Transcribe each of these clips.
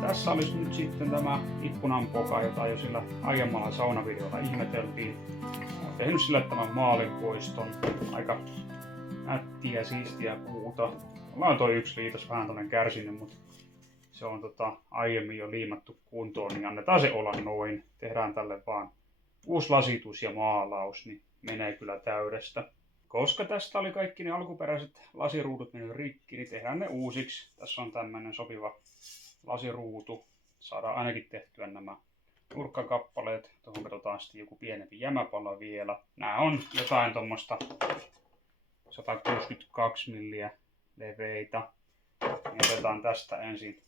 Tässä olisi nyt sitten tämä ikkunanpoka, jota jo sillä aiemmalla saunavideolla ihmeteltiin. Olen tehnyt sille tämän maalinpoiston. Aika nättiä, siistiä puuta. Ollaan toi yksi liitos vähän tonnen kärsinyt, mutta se on aiemmin jo liimattu kuntoon, niin annetaan se olla noin. Tehdään tälle vaan uusi lasitus ja maalaus, niin menee kyllä täydestä. Koska tästä oli kaikki ne alkuperäiset lasiruudut mennyt rikki, niin tehdään ne uusiksi. Tässä on tämmöinen sopiva lasiruutu. Saadaan ainakin tehtyä nämä nurkkakappaleet. Tuohon katsotaan sitten joku pienempi jämäpala vielä. Nämä on jotain tuommoista 162 milliä leveitä. Niin otetaan tästä ensin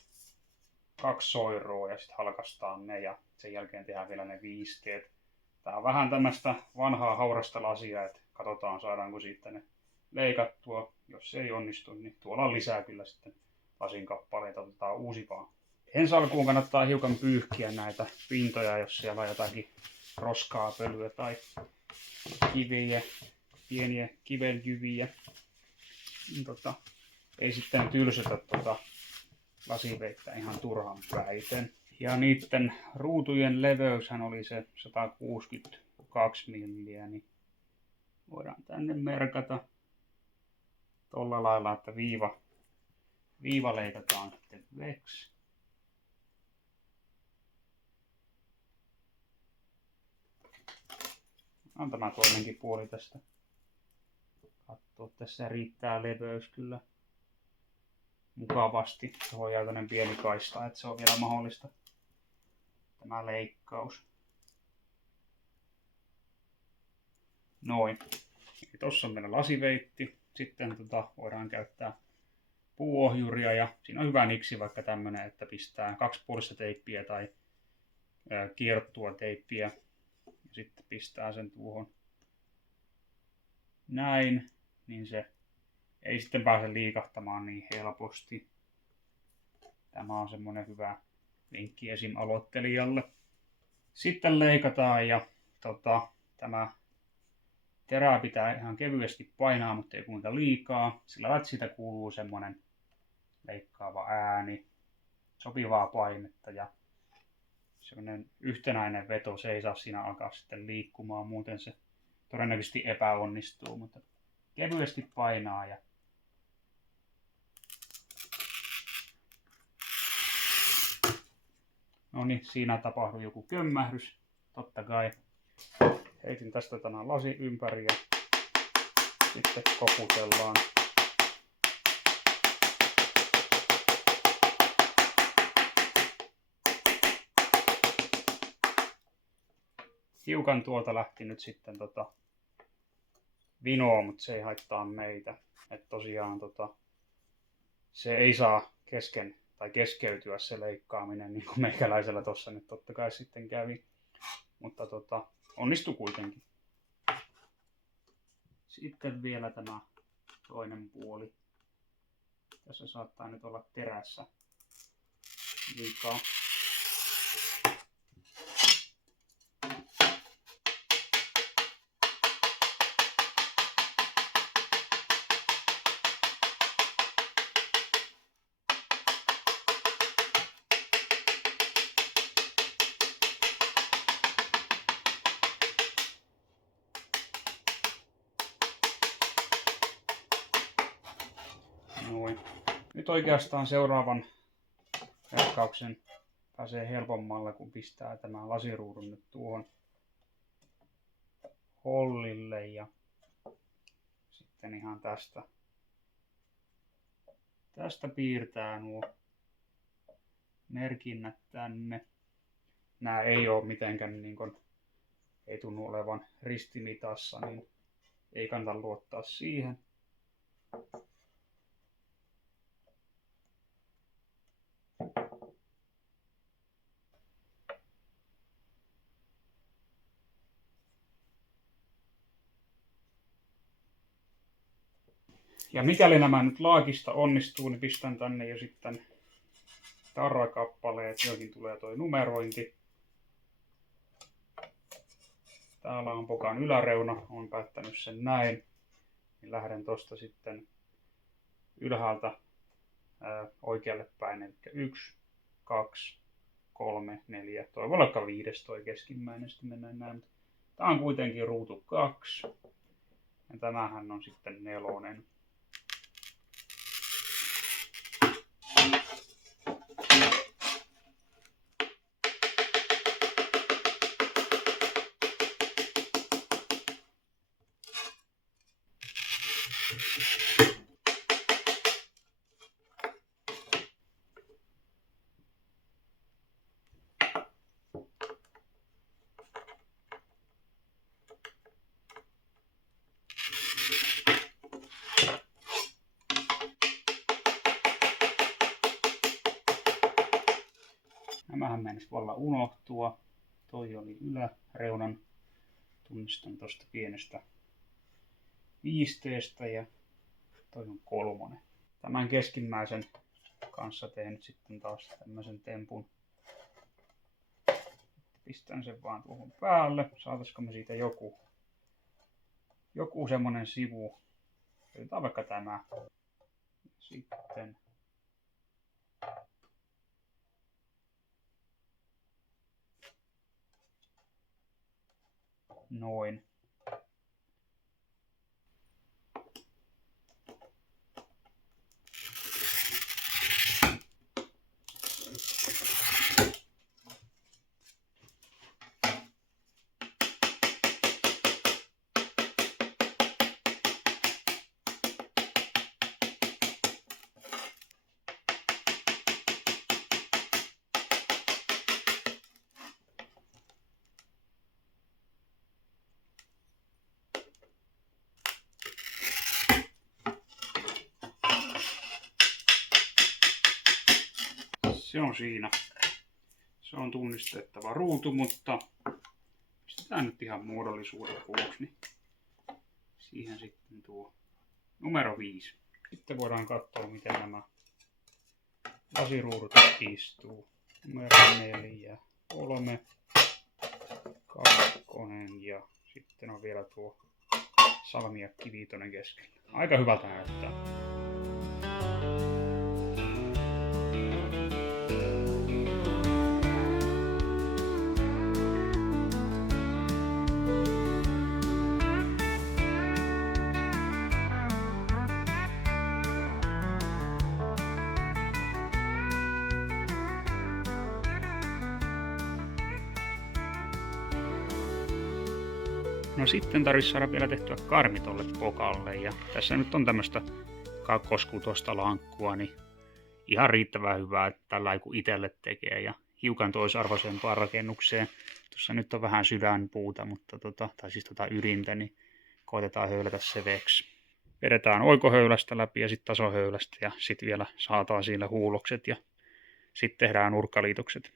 2 soiroa ja sitten halkaistaan ne ja sen jälkeen tehdään vielä ne viisteet. Tää on vähän tämmöistä vanhaa haurasta lasia, että katsotaan saadaanko siitä ne leikattua. Jos se ei onnistu, niin tuolla on lisää kyllä sitten lasin kappaleita, otetaan uusi vaan. Ensi alkuun kannattaa hiukan pyyhkiä näitä pintoja, jos siellä on jotakin roskaa, pölyä tai kiviä, pieniä kivenjyviä. Ei sitten tylsytä lasiveittä ihan turhan päiten. Ja niiden ruutujen leveyshän oli se 162 milliä, niin voidaan tänne merkata tolla lailla, että viiva leikataan sitten veksi. On tämä toinenkin puoli tästä. Katsoo, tässä riittää leveys kyllä mukavasti. Tuohon jää tämmönen pieni kaista, että se on vielä mahdollista tämä leikkaus. Noin. Tuossa on meidän lasiveitti. Sitten voidaan käyttää puuohjuria ja siinä on hyvä niksi vaikka tämmönen, että pistää 2,5 teippiä tai kierrottua teippiä ja sitten pistää sen tuohon näin, niin se ei sitten pääse liikahtamaan niin helposti. Tämä on semmonen hyvä vinkki esim. Aloittelijalle. Sitten leikataan ja tämä terää pitää ihan kevyesti painaa, mutta ei kuinka liikaa. Sillä siitä kuuluu semmonen leikkaava ääni, sopivaa painetta ja semmonen yhtenäinen veto. Se ei saa siinä alkaa sitten liikkumaan, muuten se todennäköisesti epäonnistuu, mutta kevyesti painaa ja no niin, siinä tapahtui joku kömmähdys, totta kai. Heitin tästä tämän lasin ympäri ja sitten koputellaan. Hiukan tuolta lähti nyt sitten vinoa, mutta se ei haittaa meitä. Että tosiaan se ei saa keskeytyä se leikkaaminen, niin kuin meikäläisellä tossa nyt totta kai sitten kävi. Mutta onnistui kuitenkin. Sitten vielä tämä toinen puoli. Tässä saattaa nyt olla terässä liikaa. Noin. Nyt oikeastaan seuraavan leikkauksen pääsee helpommalla, kun pistää tämän lasiruudun nyt tuohon hollille ja sitten ihan tästä piirtää nuo merkinnät tänne. Nämä ei ole mitenkään ei tunnu olevan ristimitassa, niin ei kannata luottaa siihen. Ja mikäli nämä nyt laakista onnistuu, niin pistän tänne jo sitten tarrakappaleet, joihin tulee tuo numerointi. Täällä on pokan yläreuna, olen päättänyt sen näin. Niin lähden tuosta sitten ylhäältä oikealle päin, eli 1, 2, 3, 4. Toi voi olla 5 toi keskimmäinen, sitten mennään näin. Tää on kuitenkin ruutu 2. Ja tämähän on sitten 4. Nämähän meinasi valla unohtua. Toi oli yläreunan. Tunnistan tosta pienestä viisteestä ja toi on 3. Tämän keskimmäisen kanssa teen nyt sitten taas tämmöisen tempun. Pistän sen vaan tuohon päälle. Saataisiko me siitä joku semmonen sivu. Otetaan vaikka tämä. Sitten noin. Se on siinä. Se on tunnistettava ruutu, mutta pistetään nyt ihan muodollisuuden vuoksi. Niin siihen sitten tuo numero 5. Sitten voidaan katsoa, miten nämä lasiruudut istuu. Numero 4, 3, 2 ja sitten on vielä tuo salmiakki 5 keskellä. Aika hyvältä näyttää. No sitten tarvitsisi saada vielä tehtyä karmi tolle pokalle, ja tässä nyt on tämmöistä kakkoskutosta lankkua, niin ihan riittävän hyvää, että tällä kun itselle tekee, ja hiukan toisarvoisempaan rakennukseen. Tuossa nyt on vähän sydänpuuta, mutta tai siis ydintä, niin koitetaan höylätä se veksi. Vedetään oikohöylästä läpi ja sitten tasohöylästä, ja sitten vielä saataan siinä huulokset, ja sitten tehdään nurkkaliitokset.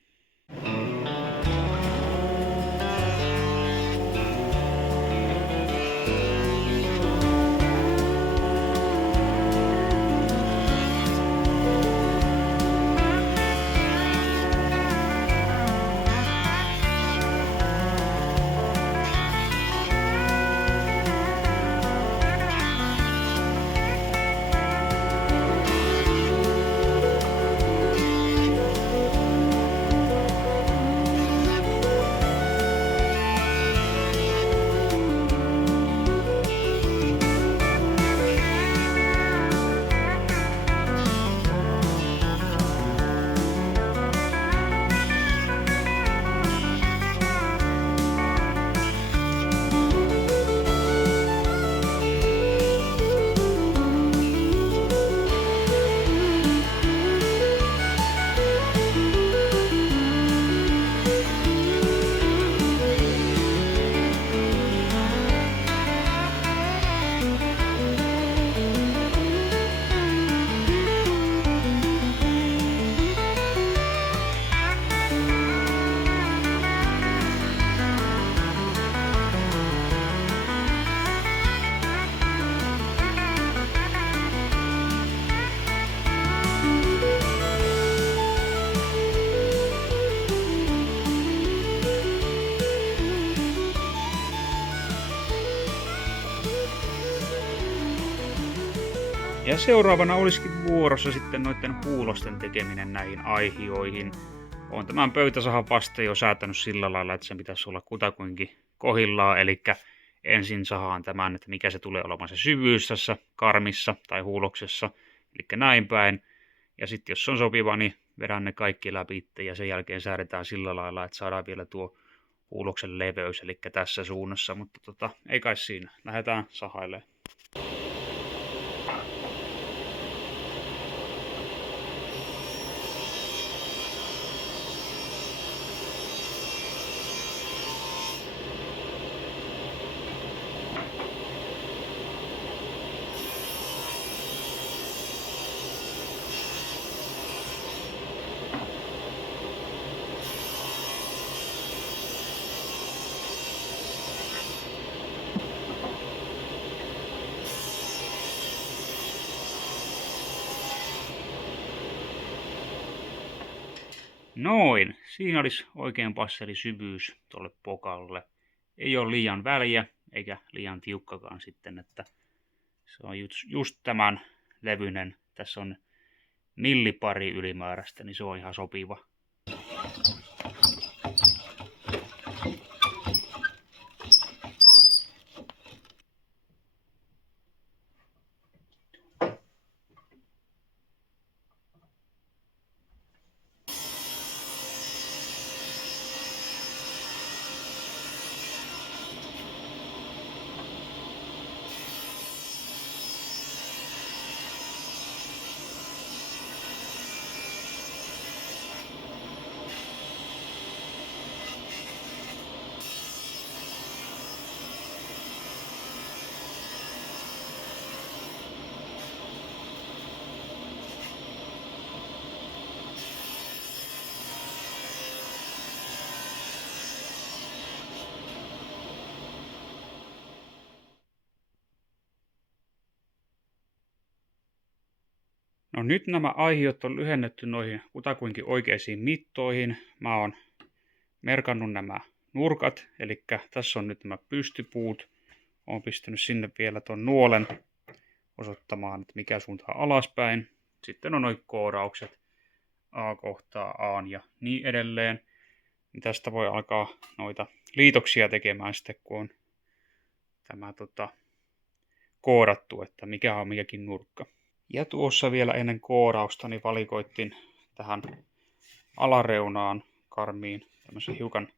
Ja seuraavana olisikin vuorossa sitten noiden huulosten tekeminen näihin aihioihin. Olen tämän pöytäsahan vasta jo säätänyt sillä lailla, että sen pitäisi olla kutakuinkin kohillaan, eli ensin sahaan tämän, että mikä se tulee olemaan se syvyys tässä karmissa tai huuloksessa, eli näin päin. Ja sitten jos on sopiva, niin vedän ne kaikki läpi ja sen jälkeen säädetään sillä lailla, että saadaan vielä tuo huuloksen leveys, eli tässä suunnassa, mutta ei kai siinä. Lähdetään sahailemaan. Noin, siinä olisi oikein passeli syvyys tuolle pokalle. Ei ole liian väliä eikä liian tiukkakaan sitten, että se on just tämän levyinen. Tässä on millipari ylimääräistä, niin se on ihan sopiva. No nyt nämä aihiot on lyhennetty noihin kutakuinkin oikeisiin mittoihin. Mä oon merkannut nämä nurkat, eli tässä on nyt nämä pystypuut. Oon pistänyt sinne vielä tuon nuolen osoittamaan, että mikä suuntaan alaspäin. Sitten on noin koodaukset A kohtaa A ja niin edelleen. Tästä voi alkaa noita liitoksia tekemään sitten, kun on tämä koodattu, että mikä on mikäkin nurkka. Ja tuossa vielä ennen koodausta niin valikoittiin tähän alareunaan karmiin tämmöisen hiukan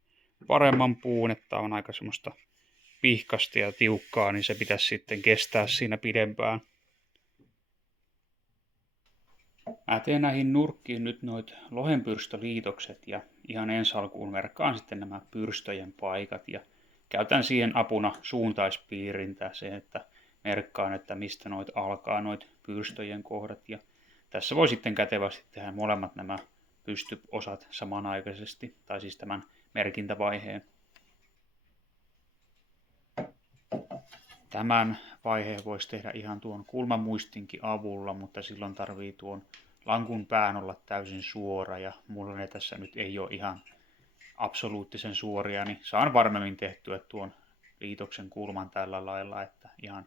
paremman puun, että on aika semmoista pihkasta ja tiukkaa, niin se pitäisi sitten kestää siinä pidempään. Mä teen näihin nurkkiin nyt noit lohenpyrstöliitokset ja ihan ensi alkuun merkkaan sitten nämä pyrstöjen paikat ja käytän siihen apuna suuntaispiirintää se, että merkkaan, että mistä noit alkaa noit pyrstöjen kohdat ja tässä voi sitten kätevästi tehdä molemmat nämä pystyosat samanaikaisesti tai siis tämän merkintävaiheen. Tämän vaiheen voisi tehdä ihan tuon kulmamuistinkin avulla, mutta silloin tarvii tuon lankun pään olla täysin suora ja mulla ne tässä nyt ei ole ihan absoluuttisen suoria, niin saan varmemmin tehtyä tuon liitoksen kulman tällä lailla, että ihan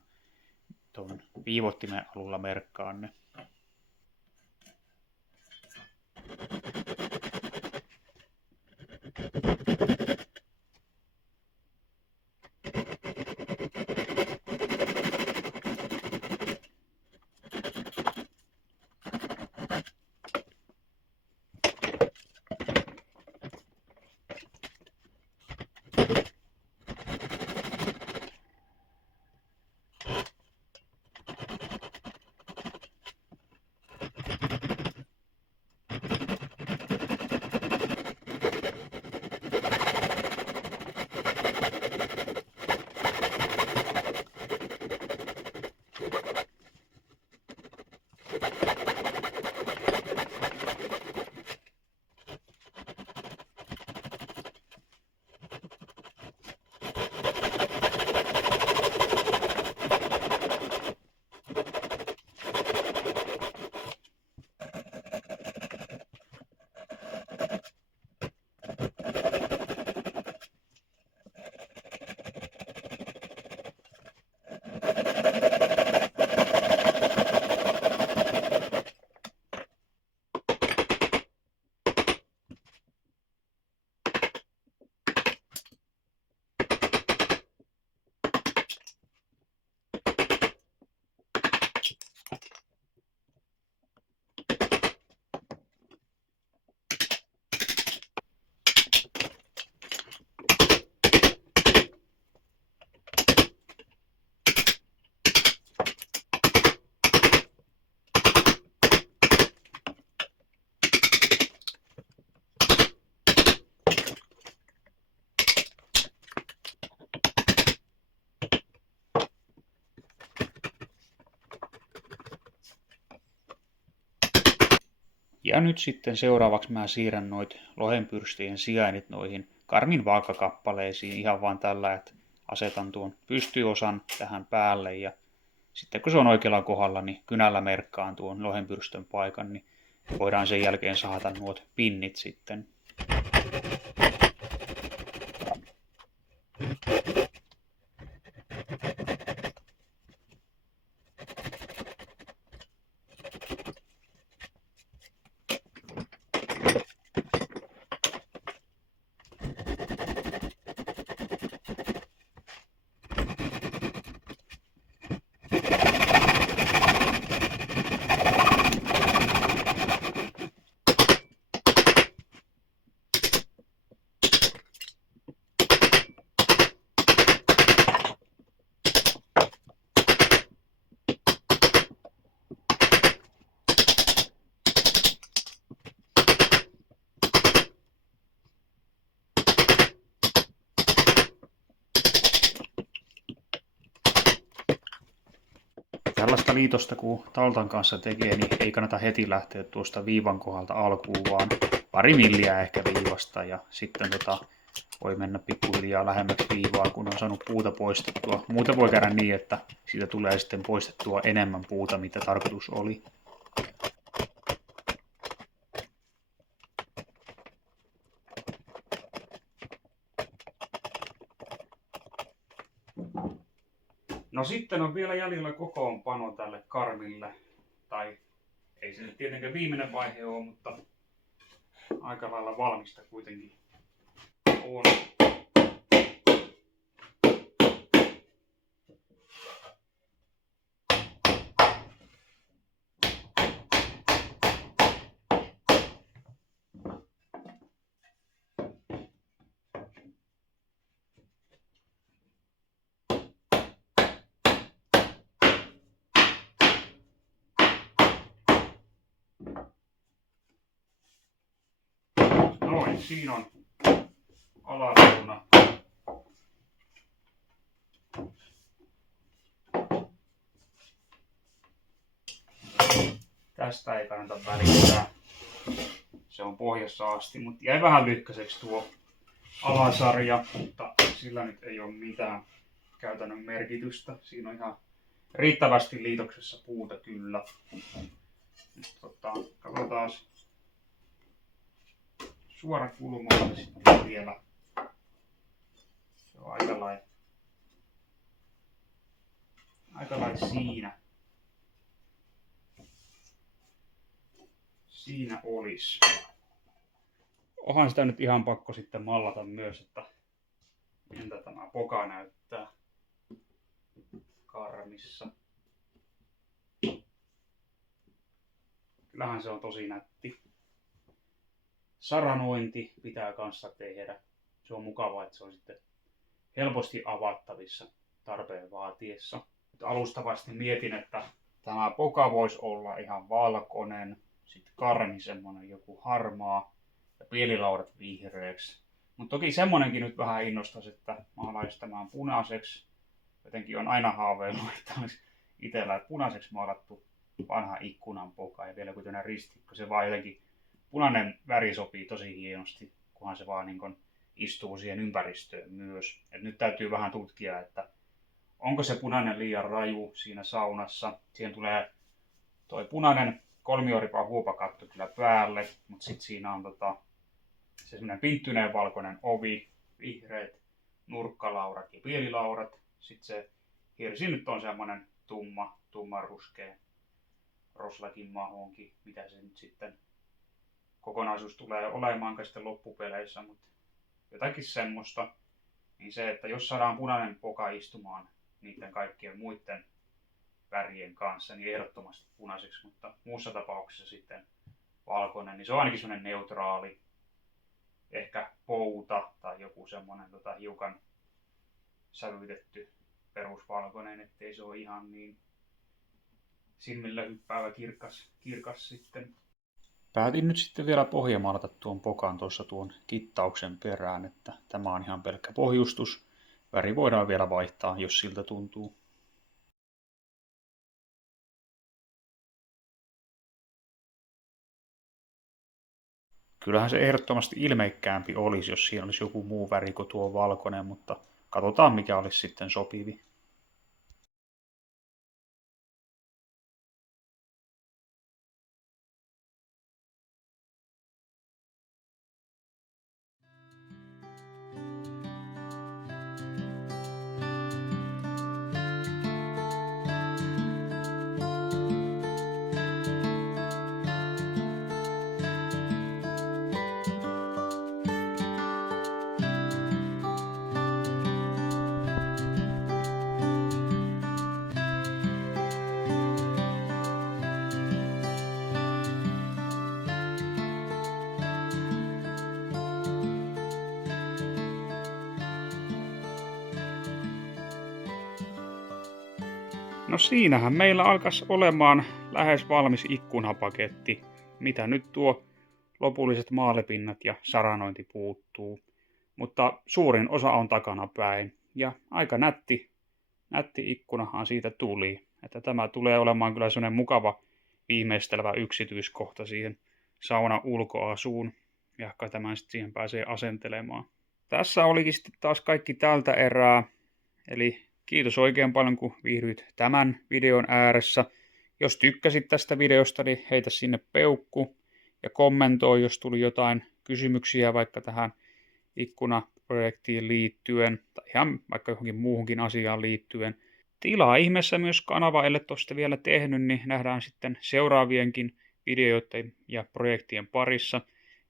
tuon viivottimen alulla merkkaan ne. Ja nyt sitten seuraavaksi mä siirrän noit lohenpyrstien sijainnit noihin karmin vaakakappaleisiin ihan vaan tällä, että asetan tuon pystyosan tähän päälle ja sitten kun se on oikealla kohdalla, niin kynällä merkkaan tuon lohenpyrstön paikan, niin voidaan sen jälkeen saada nuot pinnit sitten. Tällaista liitosta kun taltan kanssa tekee, niin ei kannata heti lähteä tuosta viivan kohdalta alkuun, vaan pari milliä ehkä viivasta ja sitten voi mennä pikkuhiljaa lähemmäksi viivaa, kun on saanut puuta poistettua. Muuten voi käydä niin, että siitä tulee sitten poistettua enemmän puuta, mitä tarkoitus oli. No sitten on vielä jäljellä kokoonpano tälle karmille, tai ei se nyt tietenkään viimeinen vaihe ole, mutta aika lailla valmista kuitenkin on. Noin, siinä on alareuna. Tästä ei kannata välittää. Se on pohjassa asti, mutta jäi vähän lyhkäiseksi tuo alasarja, mutta sillä nyt ei ole mitään käytännön merkitystä. Siinä on ihan riittävästi liitoksessa puuta kyllä. Nyt katsotaan suora kulma sitten vielä. Se on aika lailla siinä. Siinä olisi. Onhan sitä nyt ihan pakko sitten mallata myös, että miltä tämä poka näyttää karmissa. Kyllähän se on tosi nätti. Saranointi pitää kanssa tehdä. Se on mukavaa, että se on sitten helposti avattavissa tarpeen vaatiessa. Nyt alustavasti mietin, että tämä poka voisi olla ihan valkoinen, sitten karmi semmonen joku harmaa ja pielilaudat vihreäksi. Mutta toki semmonenkin nyt vähän innostaisi, että maalaisi tämän punaiseksi. Jotenkin on aina haaveillut, että olisi itsellä punaiseksi maalattu vanha ikkunan poka ja vielä kuitenkin ristikko. Se vaan jotenkin punainen väri sopii tosi hienosti, kunhan se vaan niin kun istuu siihen ympäristöön myös. Et nyt täytyy vähän tutkia, että onko se punainen liian raju siinä saunassa. Siihen tulee toi punainen kolmioripa huopakatto kyllä päälle, mutta sitten siinä on se semmoinen pinttyneen valkoinen ovi, vihreät nurkkalaurat ja pielilaurat. Sitten se hirsi nyt on semmoinen tumman ruskea roslakin mahonki, mitä se nyt sitten kokonaisuus tulee olemaan sitten loppupeleissä, mutta jotakin semmoista. Niin se, että jos saadaan punainen poka istumaan niiden kaikkien muiden värien kanssa, niin ehdottomasti punaiseksi, mutta muussa tapauksessa sitten valkoinen, niin se on ainakin semmoinen neutraali, ehkä pouta tai joku semmoinen hiukan sävytetty perusvalkoinen, ettei se ole ihan niin silmillä hyppäävä kirkas sitten. Päätin nyt sitten vielä pohjamaalata tuon pokan tuossa tuon kittauksen perään, että tämä on ihan pelkkä pohjustus. Väri voidaan vielä vaihtaa, jos siltä tuntuu. Kyllähän se ehdottomasti ilmeikkäämpi olisi, jos siinä olisi joku muu väri kuin tuo valkoinen, mutta katsotaan mikä olisi sitten sopivi. No siinähän meillä alkaisi olemaan lähes valmis ikkunapaketti, mitä nyt tuo lopulliset maalipinnat ja saranointi puuttuu. Mutta suurin osa on takana päin ja aika nätti ikkunahan siitä tuli. Että tämä tulee olemaan kyllä sellainen mukava viimeistelevä yksityiskohta siihen saunan ulkoasuun, ja tämän sitten siihen pääsee asentelemaan. Tässä olikin sitten taas kaikki tältä erää, eli kiitos oikein paljon kun viihdyit tämän videon ääressä. Jos tykkäsit tästä videosta, niin heitä sinne peukku ja kommentoi, jos tuli jotain kysymyksiä vaikka tähän ikkunaprojektiin liittyen tai ihan vaikka johonkin muuhunkin asiaan liittyen. Tilaa ihmeessä myös kanava, ellei ole vielä tehnyt, niin nähdään sitten seuraavienkin videoiden ja projektien parissa.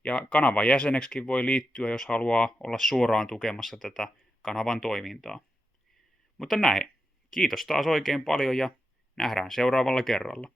Ja kanavan jäseneksikin voi liittyä, jos haluaa olla suoraan tukemassa tätä kanavan toimintaa. Mutta näin. Kiitos taas oikein paljon ja nähdään seuraavalla kerralla.